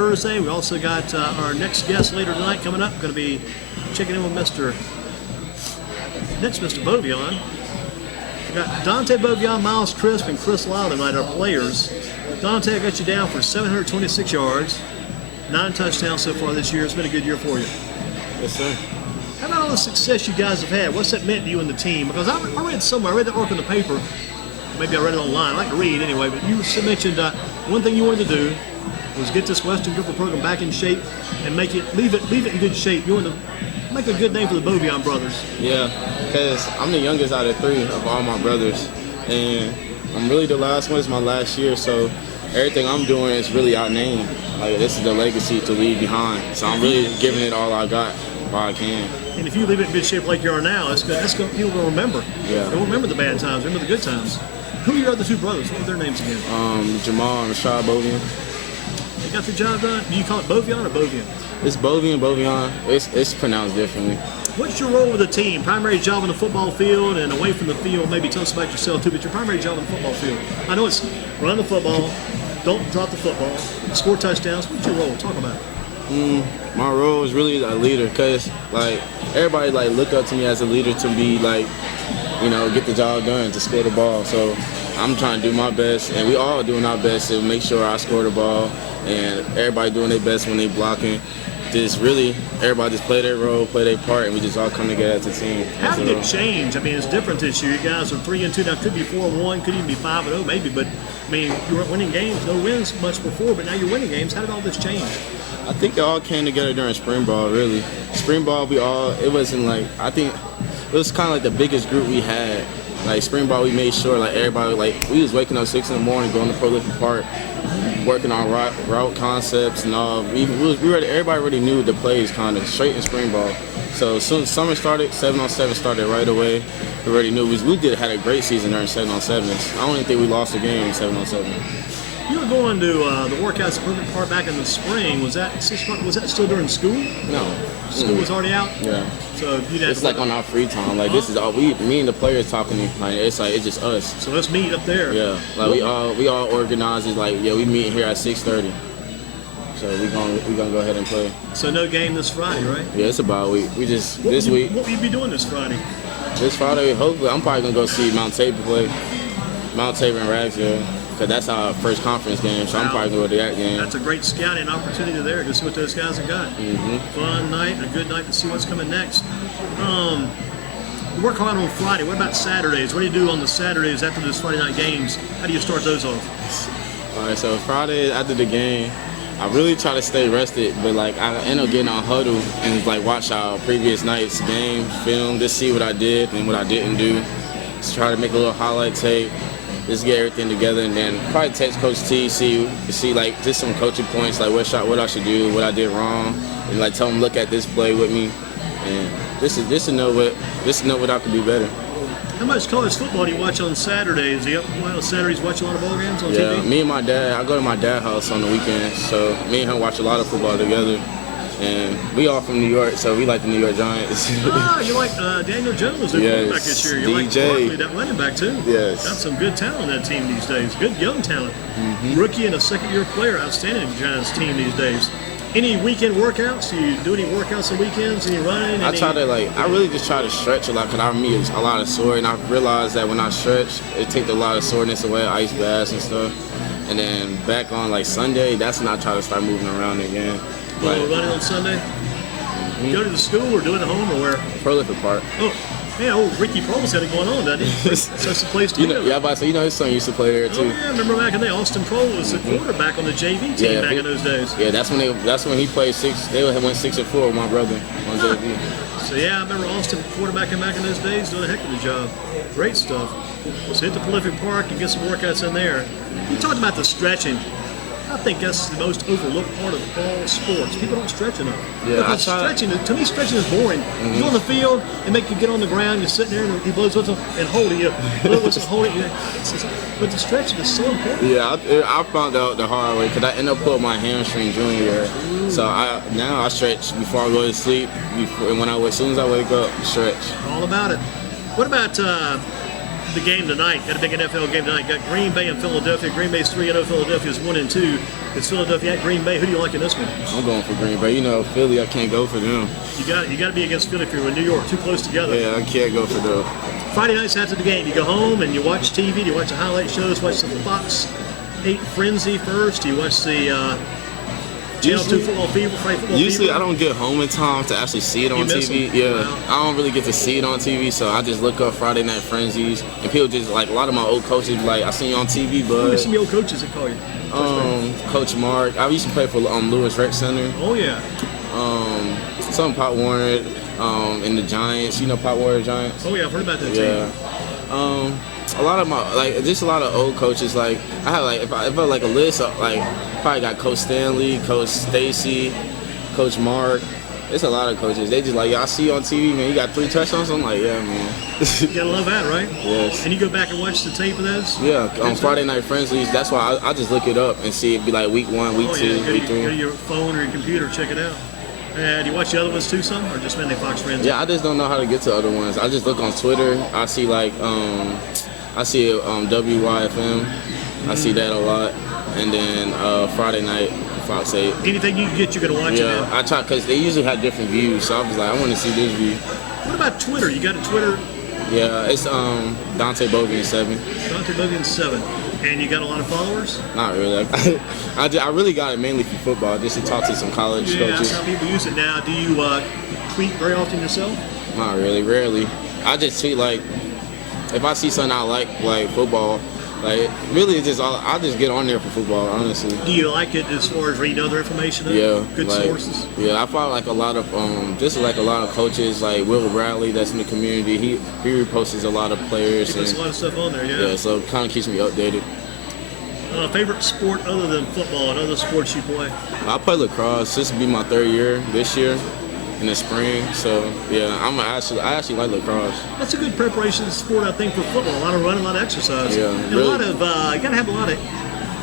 Thursday. We also got our next guest later tonight coming up. Going to be checking in with Mr. Bovian. We got Dante Bovian, Miles Crisp, and Chris Lyle tonight, our players. Dante, I got you down for 726 yards, 9 touchdowns so far this year. It's been a good year for you. Yes, sir. How about all the success you guys have had? What's that meant to you and the team? Because I read somewhere, I read the article in the paper. Maybe I read it online. I like to read anyway. But you mentioned one thing you wanted to do was get this Western Guilford program back in shape and leave it in good shape. You want to make a good name for the Bovian brothers. Yeah, because I'm the youngest out of 3 of all my brothers, and I'm really the last one. It's my last year, so everything I'm doing is really our name. Like, this is the legacy to leave behind. So I'm really giving it all I got while I can. And if you leave it in good shape like you are now, people will remember. Yeah. They'll remember the bad times, remember the good times. Who are your other 2 brothers? What are their names again? Jamal and Rashad Bovian. They got the job done. Do you call it Bovian or Bovian? It's Bovian. It's pronounced differently. What's your role with the team? Primary job on the football field and away from the field. Maybe tell us about yourself too, but your primary job on the football field. I know it's run the football, don't drop the football, score touchdowns. What's your role? Talk about it. My role is really a leader, because like everybody like look up to me as a leader to be like, get the job done, to score the ball. So I'm trying to do my best, and we all doing our best to make sure I score the ball, and everybody doing their best when they blocking. Just really, everybody just play their role, play their part, and we just all come together as a team. How did it change? I mean, it's different this year. You guys are 3-2 now. Could be 4-1, could even be 5-0 maybe. But I mean, you weren't winning games, no wins much before, but now you're winning games. How did all this change? I think it all came together during spring ball. Really, spring ball, it wasn't like, I think it was kind of like the biggest group we had. Like spring ball, we made sure like everybody, like we was waking up 6 in the morning, going to Prolific Park, working on route concepts and all. Everybody already knew the plays kind of straight in spring ball. So as soon as summer started, 7-on-7 started right away. We already knew had a great season during 7-on-7s. I don't even think we lost a game in 7-on-7. You were going to the workouts at Prolific Park back in the spring. Was that still during school? No. School was already out? Yeah. So it's like on our free time. Like this is all me and the players talking. Like it's just us. So let's meet up there. Yeah. Like we all organize it. Like we meet here at 6:30. So we gonna go ahead and play. So no game this Friday, right? Yeah, it's about week. What will you be doing this Friday? This Friday, hopefully, I'm probably gonna go see Mount Tabor play. Mount Tabor and Ragsdale. Because that's our first conference game, so I'm probably going to go to that game. That's a great scouting opportunity there to see what those guys have got. Fun night, a good night to see what's coming next. You work hard on Friday. What about Saturdays? What do you do on the Saturdays after those Friday night games? How do you start those off? All right, so Friday after the game, I really try to stay rested, but like I end up getting on huddle and like watch our previous night's game, film, just see what I did and what I didn't do. Just try to make a little highlight tape. Just get everything together, and then probably text Coach T, see like just some coaching points, like what I should do, what I did wrong, and like tell him look at this play with me, and this to know what I can do better. How much college football do you watch on Saturdays? Saturdays watch a lot of ball games on TV? Yeah, me and my dad. I go to my dad's house on the weekends, so me and him watch a lot of football together. And we all from New York, so we like the New York Giants. You like Daniel Jones, their quarterback this year. You DJ. like Barkley, that running back too. Yes. Got some good talent on that team these days. Good young talent. Rookie and a second-year player, outstanding in the Giants team these days. Any weekend workouts? Do you do any workouts on weekends? Any running? I really just try to stretch a lot, because I meet a lot of sore, and I realized that when I stretch, it takes a lot of soreness away, ice baths and stuff. And then back on like Sunday, that's when I try to start moving around again. Running on Sunday? Go to the school or do it at home or where? Prolific Park. Oh, man, old Ricky Prohl's had it going on, doesn't he? That's the place to go. Yeah, but so his son used to play there too. Oh yeah, I remember back in the day, Austin Prohl was the quarterback on the JV team back in those days. Yeah, that's when he played 6. They went 6-4 with my brother on JV. So yeah, I remember Austin quarterbacking back in those days, doing a heck of a job. Great stuff. So hit the Prolific Park and get some workouts in there. You talked about the stretching. I think that's the most overlooked part of all sports. People don't stretch enough. Yeah, to me, stretching is boring. You go on the field, they make you get on the ground, you're sitting there, and he blows whistle and hold it. Blow whistle, hold it. But the stretching is so important. Yeah, I found out the hard way, because I ended up pulling my hamstring junior year. So now I stretch before I go to sleep, and as soon as I wake up, stretch. All about it. What about the game tonight. Got a big NFL game tonight. Got Green Bay and Philadelphia. Green Bay's 3-0. Philadelphia's 1-2. It's Philadelphia at Green Bay. Who do you like in this one? I'm going for Green Bay. You know, Philly, I can't go for them. You got to be against Philly if you're in New York. Too close together. Yeah, I can't go for them. Friday nights after the game, you go home and you watch TV. Do you watch the highlight shows? Watch the Fox 8 Frenzy first. Do you watch the Channel 2 Football Fever, Friday Football Usually Fever? I don't get home in time to actually see it on TV. Yeah, Wow. I don't really get to see it on TV, so I just look up Friday Night Frenzies, and people just like a lot of my old coaches be like, I seen you on TV, Who are but some of your old coaches that call you? Coach Mark. I used to play for Lewis Rec Center. Oh yeah. Some Pop Warner, and the Giants. You know Pop Warner Giants. Oh yeah, I've heard about that Yeah. team. A lot of my just a lot of old coaches. Like I have if I like a list of like probably got Coach Stanley, Coach Stacy, Coach Mark. It's a lot of coaches. They just like, I see you on TV, man. You got 3 touchdowns. I'm like, yeah, man. You gotta love that, right? Yes. And you go back and watch the tape of those? Yeah, on Friday Night Frenzies. That's why I just look it up and see it be like week 1, week 2, Yeah, week 3. go to your phone or your computer, check it out. And you watch the other ones too, some, or just mainly Fox Friends? Yeah, I just don't know how to get to other ones. I just look on Twitter. I see like I see WYFM. I see that a lot, and then Friday night Fox 8. Anything you can get, you're gonna watch it. Yeah, Man. I try because they usually have different views, so I was like, I want to see this view. What about Twitter? You got a Twitter? Yeah, it's Dante Bovian 7. Dante Bovian 7. And you got a lot of followers? Not really. I really got it mainly for football, just to talk to some college Yeah, that's coaches. how people use it now. Do you tweet very often yourself? Not really, rarely. I just tweet like if I see something I like football, like really it's just I just get on there for football, honestly. Do you like it as far as reading other information? Yeah, Good like, sources? Yeah, I follow like a lot of just like a lot of coaches, like Will Bradley that's in the community. He reposts a lot of players. He puts a lot of stuff on there, Yeah, so it kind of keeps me updated. Favorite sport other than football and other sports you play? I play lacrosse. This will be my 3rd year this year in the spring. So yeah, I actually like lacrosse. That's a good preparation sport, I think, for football. A lot of running, a lot of exercise. Yeah, and really. a lot of you got to have a lot of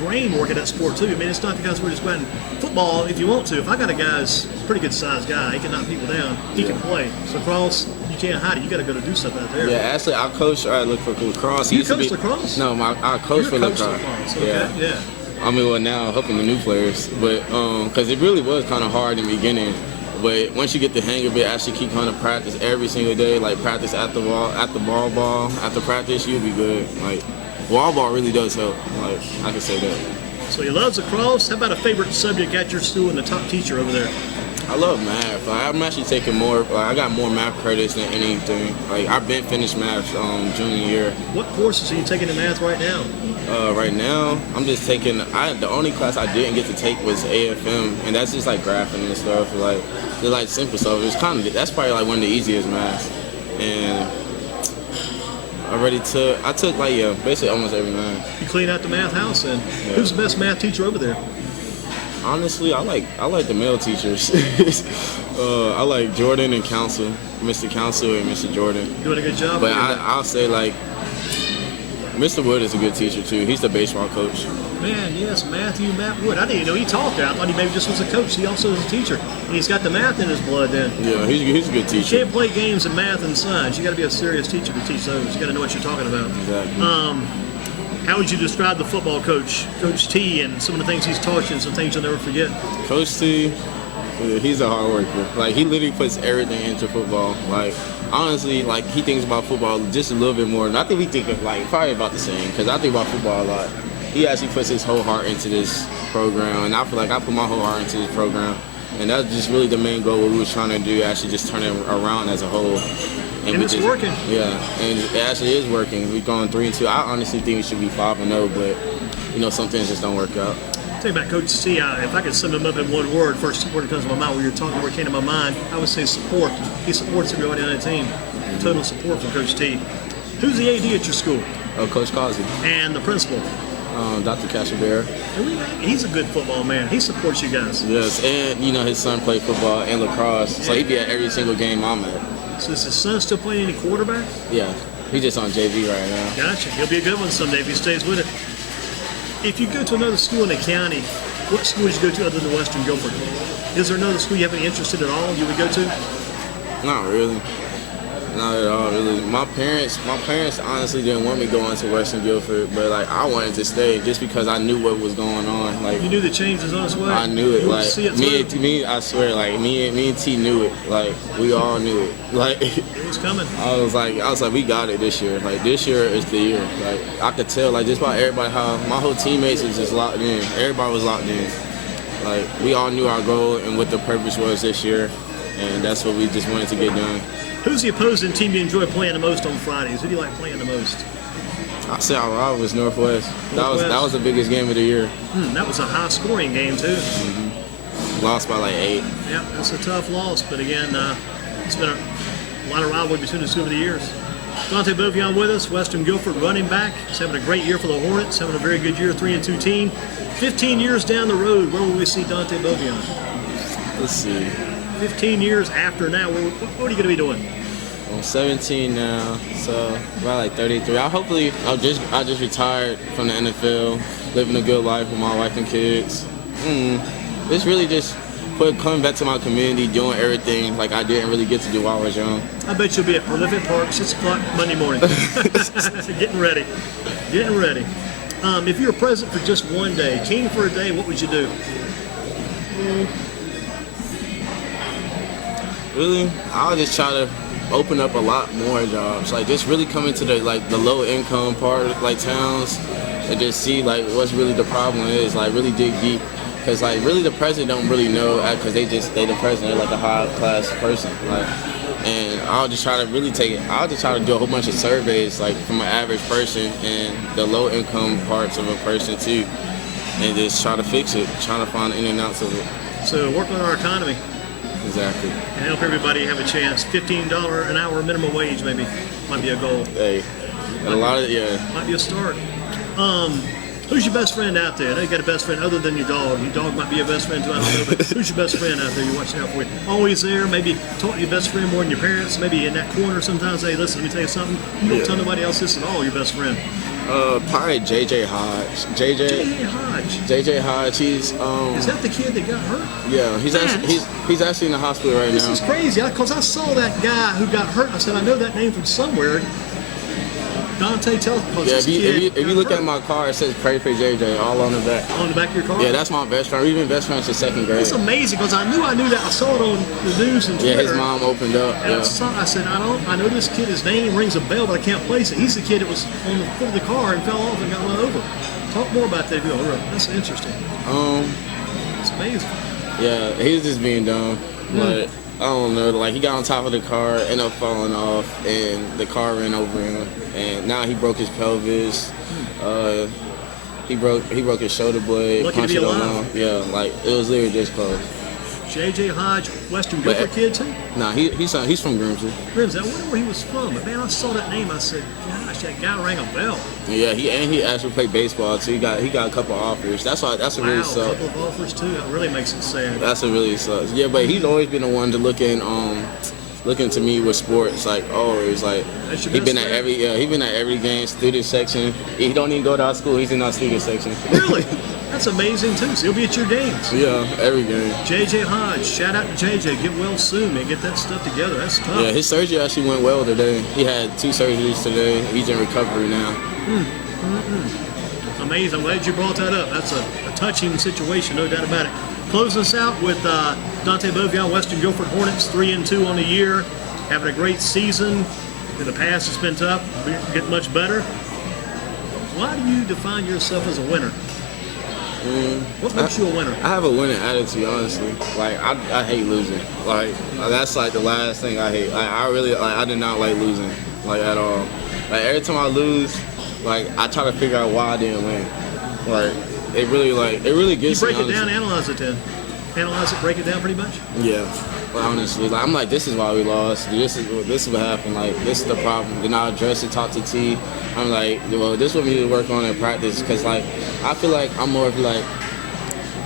brain work in that sport too. I mean, it's not the guys who are just going football if you want to. If I got a guy's pretty good sized guy, he can knock people down. He can play. So lacrosse, you can't hide it. You got to go to do stuff out there. Yeah, actually, I coach. I look for lacrosse. You coach lacrosse? No, I coach You're for a coach lacrosse. Okay, yeah. I mean, well, now helping the new players, but because it really was kind of hard in the beginning. But once you get the hang of it, actually keep kind of practice every single day. Like practice at the ball, after practice, you'll be good. Like wall ball really does help. Like I can say that. So he loves lacrosse. How about a favorite subject at your school and the top teacher over there? I love math. Like, I'm actually taking more. Like, I got more math credits than anything. Like I've been finished math junior year. What courses are you taking in math right now? Right now, I'm just taking. The only class I didn't get to take was AFM, and that's just like graphing and stuff. Like they're like simple stuff. It's kind of that's probably like one of the easiest maths. And I took like basically almost every math. You clean out the math house, and Yeah. who's the best math teacher over there? Honestly, I like the male teachers. I like Jordan and Council, Mr. Council and Mr. Jordan. Doing a good job. But I'll say like Mr. Wood is a good teacher too. He's the baseball coach. Man, yes, Matt Wood. I didn't even know he taught there. I thought he maybe just was a coach. He also is a teacher. And he's got the math in his blood then. Yeah, he's a good You teacher. can't play games in math and science. You got to be a serious teacher to teach those. You got to know what you're talking about. Exactly. How would you describe the football coach, Coach T, and some of the things he's taught you and some things you'll never forget? Coach T, he's a hard worker. Like he literally puts everything into football. Like honestly, like he thinks about football just a little bit more. And I think we think of like probably about the same because I think about football a lot. He actually puts his whole heart into this program, and I feel like I put my whole heart into this program. And that's just really the main goal. What we were trying to do, actually just turn it around as a whole. And it's working. Yeah, and it actually is working. We've gone 3-2. I honestly think we should be 5-0, but some things just don't work out. Tell you about Coach T. If I could sum him up in one word, first word that comes to my mind when you're talking, what came to my mind, I would say support. He supports everybody on that team. Total support from Coach T. Who's the AD at your school? Coach Causey. And the principal? Dr. Cashabera. He's a good football man. He supports you guys. Yes, and his son played football and lacrosse, so he'd be at every single game I'm at. So is his son still playing any quarterback? Yeah, he's just on JV right now. Gotcha. He'll be a good one someday if he stays with it. If you go to another school in the county, what school would you go to other than Western Guilford? Is there another school you have any interest in at all you would go to? Not really. Not at all, really. My parents honestly didn't want me going to Western Guilford, but like I wanted to stay just because I knew what was going on. Like You knew the change was on its way? I knew it. You Like see it through? me, I swear, like me and T knew it. Like we all knew it. Like It was coming. I was like, we got it this year. Like this year is the year. Like I could tell, like just by everybody how my whole teammates was just locked in. Everybody was locked in. Like we all knew our goal and what the purpose was this year, and that's what we just wanted to get done. Who's the opposing team you enjoy playing the most on Fridays? Who do you like playing the most? I said I was Northwest. That was the biggest game of the year. That was a high-scoring game, too. Lost by like 8. Yeah, that's a tough loss, but again, it's been a lot of rivalry between the two over the years. Dante Bovian with us, Western Guilford running back. He's having a great year for the Hornets, having a very good year, 3-2 team. 15 years down the road, where will we see Dante Bovian? Let's see. 15 years after now, what are you going to be doing? I'm 17 now, so about like 33. I just retired from the NFL, living a good life with my wife and kids. It's really just coming back to my community, doing everything like I didn't really get to do while I was young. I bet you'll be at Prolific Park 6 o'clock Monday morning. Getting ready. If you were president for just one day, king for a day, what would you do? Really, I would just try to open up a lot more jobs. Like just really come into the low income part of like towns and just see like what's really the problem is. Like really dig deep, because like really the president don't really know because they the president. They're like a high class person. Like, and I'll just try to really I'll just try to do a whole bunch of surveys like from an average person and the low income parts of a person too, and just try to fix it, trying to find the in and outs of it. So work on our economy. Exactly. And help everybody have a chance. $15 an hour minimum wage maybe might be a goal. Hey, a lot of Might be a start. Who's your best friend out there? I know you got a best friend other than your dog. Your dog might be your best friend too, I don't know. But who's your best friend out there you're watching out for? You? Always there, maybe talk to your best friend more than your parents, maybe in that corner sometimes. Hey, listen, let me tell you something. You don't tell nobody else this at all, your best friend. Probably JJ Hodge. JJ Hodge. He's Is that the kid that got hurt? Yeah, he's actually in the hospital right now. This is crazy, because I saw that guy who got hurt. I said, I know that name from somewhere. Dante, tell us. Yeah, if you look at my car, it says "Pray for JJ" all on the back. On the back of your car? Yeah, that's my best friend. We've been best friends since 2nd grade. It's amazing because I knew that. I saw it on the news and Twitter. Yeah, his mom opened up. And I said, I know this kid. His name rings a bell, but I can't place it. He's the kid that was on the foot of the car and fell off and got run over. Talk more about that. That's interesting. It's amazing. Yeah, he was just being dumb, but I don't know. Like he got on top of the car, ended up falling off, and the car ran over him. And now he broke his pelvis. He broke his shoulder blade. Lucky to be alive. Yeah, like it was literally this close. JJ Hodge, Western Guilford kid too? Nah, he's from Greensboro. I wonder where he was from. But man, I saw that name. I said, gosh, that guy rang a bell. Yeah, he actually played baseball too. He got a couple offers. That's what really sucks. A couple of offers too. That really makes it sad. That's what really sucks. Yeah, but he's always been the one to look into me with sports. Like always, like he been at every game, student section. He don't even go to our school. He's in our student section. Really? That's amazing too. So he'll be at your games. Yeah, every game. JJ Hodge, shout out to JJ. Get well soon, man. Get that stuff together. That's tough. Yeah, his surgery actually went well today. He had 2 surgeries today. He's in recovery now. Amazing. I'm glad you brought that up. That's a touching situation, no doubt about it. Closing us out with Dante Bovian, Western Guilford Hornets, 3-2 on the year, having a great season. In the past, it's been tough. We're getting much better. Why do you define yourself as a winner? What makes you a winner? I have a winning attitude, honestly. Like I hate losing. Like that's like the last thing I hate. Like I did not like losing, like at all. Like every time I lose, like I try to figure out why I didn't win. Like it really gets. You break it down, analyze it then. Analyze it, break it down pretty much. Yeah. But honestly, like I'm like, this is why we lost. This is what happened. Like this is the problem. Then I address it, talk to T. I'm like, well, this is what we need to work on in practice. Cause like I feel like I'm more of like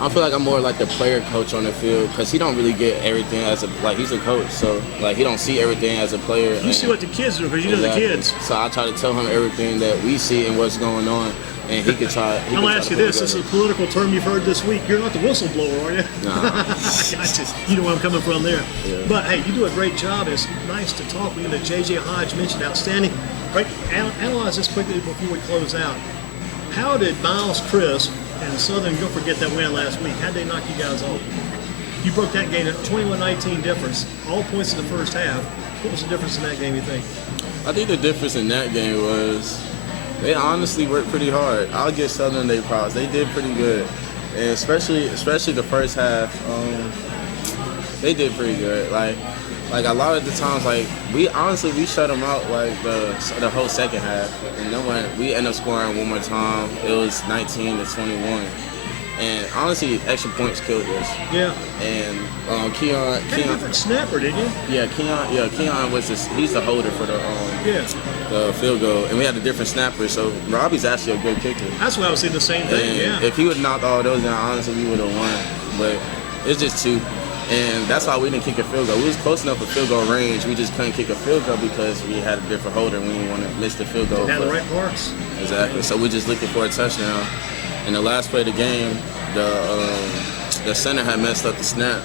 I feel like I'm more like the player coach on the field because he don't really get everything as he's a coach, so like he don't see everything as a player. You see what the kids do because you know the kids. So I try to tell him everything that we see and what's going on, and he can try. I'm gonna ask you this: this is a political term you've heard this week. You're not the whistleblower, are you? Nah. You know where I'm coming from there. Yeah. But hey, you do a great job. It's nice to talk with you. That J.J. Hodge mentioned outstanding. Right, analyze this quickly before we close out. How did Miles Crisp and Southern Guilford get that win last week? How'd they knock you guys off? You broke that game at 21-19 difference. All points in the first half. What was the difference in that game, you think? I think the difference in that game was they honestly worked pretty hard. I'll give Southern their props. They did pretty good, and especially the first half. They did pretty good. Like a lot of the times, like we shut them out like the whole second half, and then we ended up scoring one more time. It was 19-21, and honestly, extra points killed us. Yeah. And Keon, different snapper, didn't you? Yeah, Keon was he's the holder for the field goal, and we had a different snapper. So Robbie's actually a good kicker. That's why I was saying the same thing. And yeah. If he would have knocked all those down, honestly, we would have won. But it's just two. And that's why we didn't kick a field goal. We was close enough for field goal range. We just couldn't kick a field goal because we had a different holder and we didn't want to miss the field goal. Had the right parts. Exactly. So we're just looking for a touchdown. And the last play of the game, the center had messed up the snap,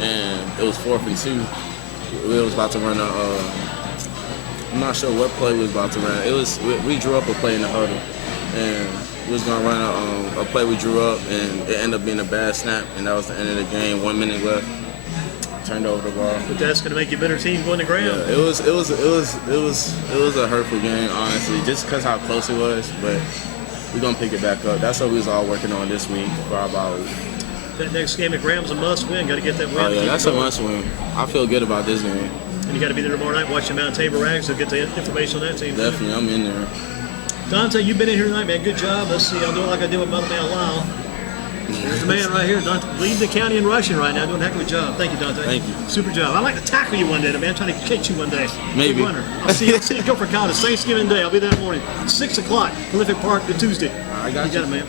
and it was 4th and 2. We was about to run I'm not sure what play we was about to run. It was we drew up a play in the huddle, and we was gonna run a play we drew up, and it ended up being a bad snap, and that was the end of the game. 1 minute left. Turned over the ball. But that's gonna make you a better team going to ground. Yeah, it was a hurtful game, honestly, just because how close it was. But we're gonna pick it back up. That's what we was all working on this week for our bye week. That next game at Graham's a must win. Got to get that win. Oh yeah, that's a must win. I feel good about this game. And you got to be there tomorrow night watching Mount Tabor Rags to get the information on that team. Definitely, I'm in there. Dante, you've been in here tonight, man. Good job. Let's see. I'll do it like I did with Mother Man Lyle. There's the man right here, Dante, leading the county in rushing right now, doing a heck of a job. Thank you, Dante. Thank you. Super job. I'd like to tackle you one day, man. I'm trying to catch you one day. Maybe. Good runner. I'll see you at Guilford College Thanksgiving Day. I'll be there in the morning. 6 o'clock, Prolific Park, the Tuesday. I got you. You got it, man.